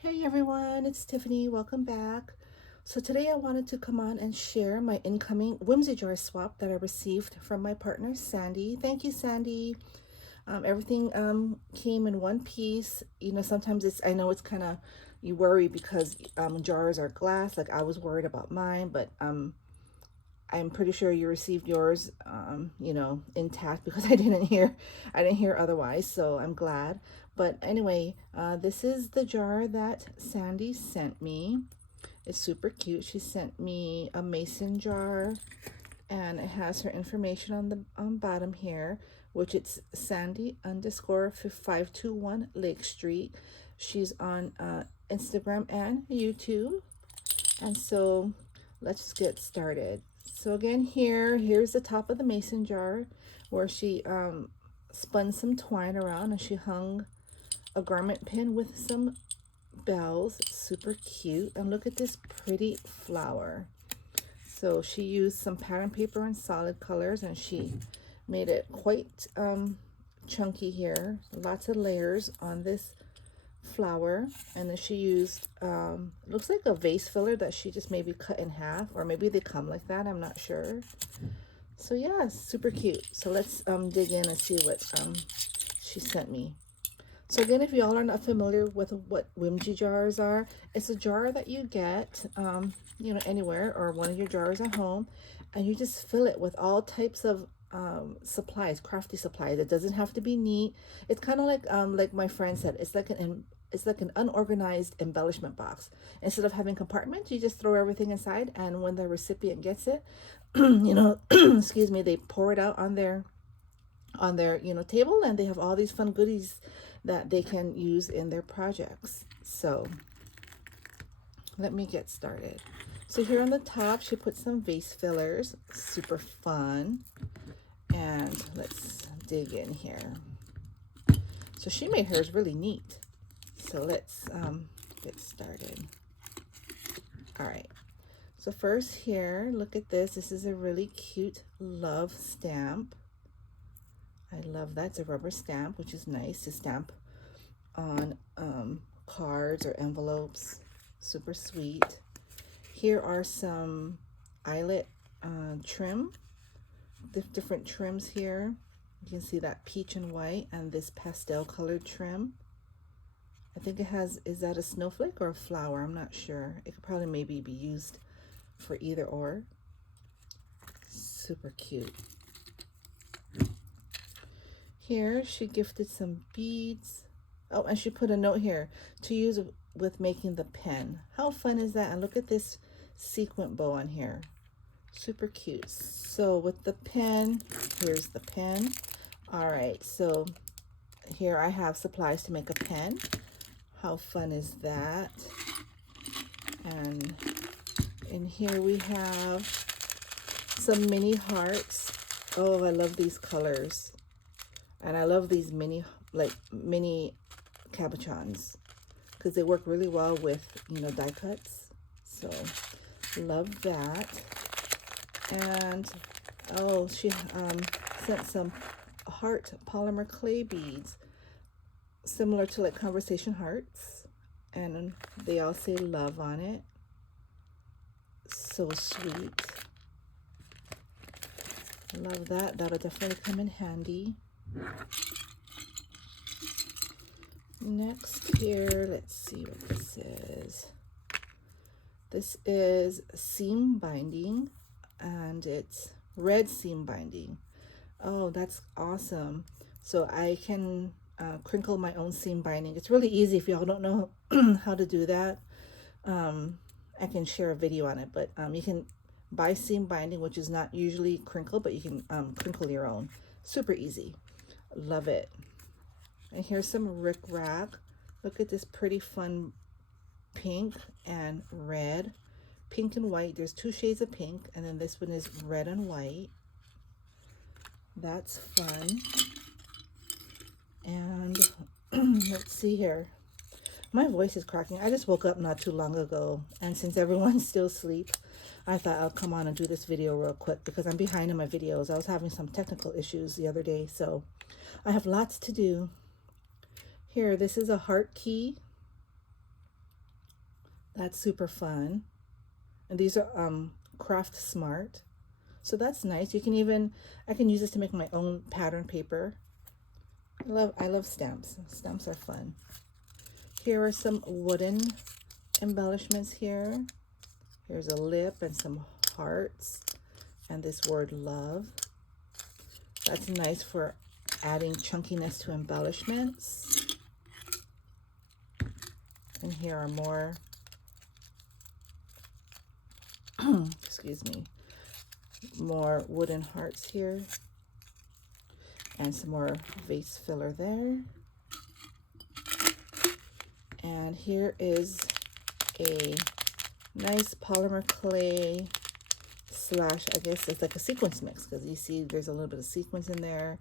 Hey everyone, it's Tiffany. Welcome back. So today I wanted to come on and share my incoming Whimsy jar swap that I received from my partner Sandy. Thank you, Sandy. Everything came in one piece. You know, sometimes I know it's kind of, you worry because jars are glass. Like I was worried about mine, but I'm pretty sure you received yours, intact because I didn't hear otherwise. So I'm glad. But anyway, this is the jar that Sandy sent me. It's super cute. She sent me a mason jar, and it has her information on the bottom here, which it's Sandy underscore 521 Lake Street. She's on Instagram and YouTube. And so let's get started. So again, here's the top of the mason jar where she spun some twine around and she hung a garment pin with some bells. Super cute. And look at this pretty flower. So she used some pattern paper and solid colors and she made it quite chunky here. Lots of layers on this flower, and then she used looks like a vase filler that she just maybe cut in half, or maybe they come like that, I'm not sure. So yeah, super cute. So let's dig in and see what she sent me. So again, if y'all are not familiar with what Whimsy jars are, it's a jar that you get anywhere, or one of your jars at home, and you just fill it with all types of supplies, crafty supplies. It doesn't have to be neat. It's kind of like my friend said, it's like an unorganized embellishment box. Instead of having compartments, you just throw everything inside, and when the recipient gets it, excuse me, they pour it out on their table, and they have all these fun goodies that they can use in their projects. So let me get started. So here on the top, she put some vase fillers, super fun. And let's dig in here. So she made hers really neat. So let's get started. All right. So first here, look at this. This is a really cute love stamp. I love that. It's a rubber stamp, which is nice to stamp on cards or envelopes. Super sweet. Here are some eyelet trim. The different trims here. You can see that peach and white and this pastel colored trim. I think it has, is that a snowflake or a flower? I'm not sure. It could probably maybe be used for either or. Super cute. Here she gifted some beads. Oh, and she put a note here to use with making the pen. How fun is that? And look at this sequin bow on here. Super cute. So with the pen, here's the pen. All right, so here I have supplies to make a pen. How fun is that? And in here we have some mini hearts. Oh, I love these colors. And I love these mini cabochons because they work really well with, die cuts. So love that. And oh, she sent some heart polymer clay beads similar to like conversation hearts, and they all say love on it. So sweet. Love that. That'll definitely come in handy. Next here, let's see what this is. This is seam binding, and it's red seam binding. Oh, that's awesome. So I can crinkle my own seam binding. It's really easy. If y'all don't know how to do that, I can share a video on it. But you can buy seam binding, which is not usually crinkle, but you can crinkle your own. Super easy. Love it. And here's some rickrack. Look at this pretty fun pink and red. Pink and white. There's two shades of pink, and then this one is red and white. That's fun. And let's see here. My voice is cracking. I just woke up not too long ago, and since everyone's still asleep, I thought I'll come on and do this video real quick because I'm behind in my videos. I was having some technical issues the other day, so I have lots to do. Here, this is a heart key. That's super fun. And these are craft smart. So that's nice. You can even, I can use this to make my own pattern paper. I love stamps. Stamps are fun. Here are some wooden embellishments here. Here's a lip and some hearts and this word love. That's nice for adding chunkiness to embellishments. And here are more, excuse me, more wooden hearts here. And some more vase filler there. And here is a nice polymer clay slash, I guess it's like a sequence mix, because you see there's a little bit of sequence in there.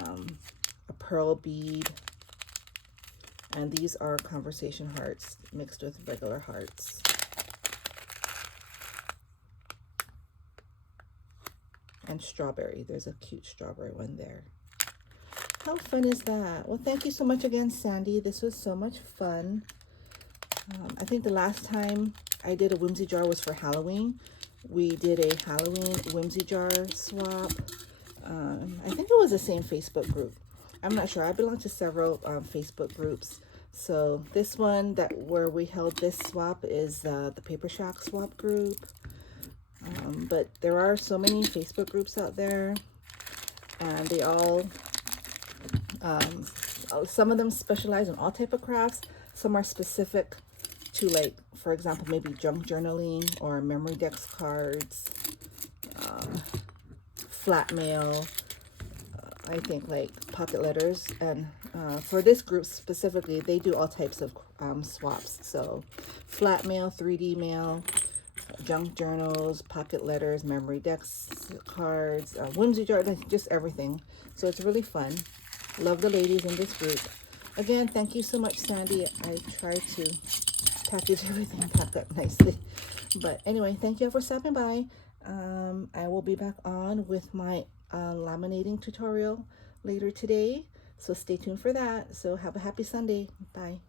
A pearl bead. And these are conversation hearts mixed with regular hearts. And strawberry. There's a cute strawberry one there. How fun is that? Well, thank you so much again, Sandy. This was so much fun. I think the last time I did a whimsy jar was for Halloween. We did a Halloween whimsy jar swap. I think it was the same Facebook group. I'm not sure. I belong to several Facebook groups. So this one where we held this swap is the Paper Shack swap group. But there are so many Facebook groups out there, and they all, some of them specialize in all type of crafts. Some are specific to, like, for example, maybe junk journaling or memory decks cards, flat mail, I think like pocket letters. And for this group specifically, they do all types of swaps. So flat mail, 3D mail, junk journals, pocket letters, memory decks, cards, whimsy jar, just everything. So it's really fun. Love the ladies in this group. Again, thank you so much, Sandy. I try to package everything back up nicely. But anyway, thank you for stopping by. I will be back on with my laminating tutorial later today. So stay tuned for that. So have a happy Sunday. Bye.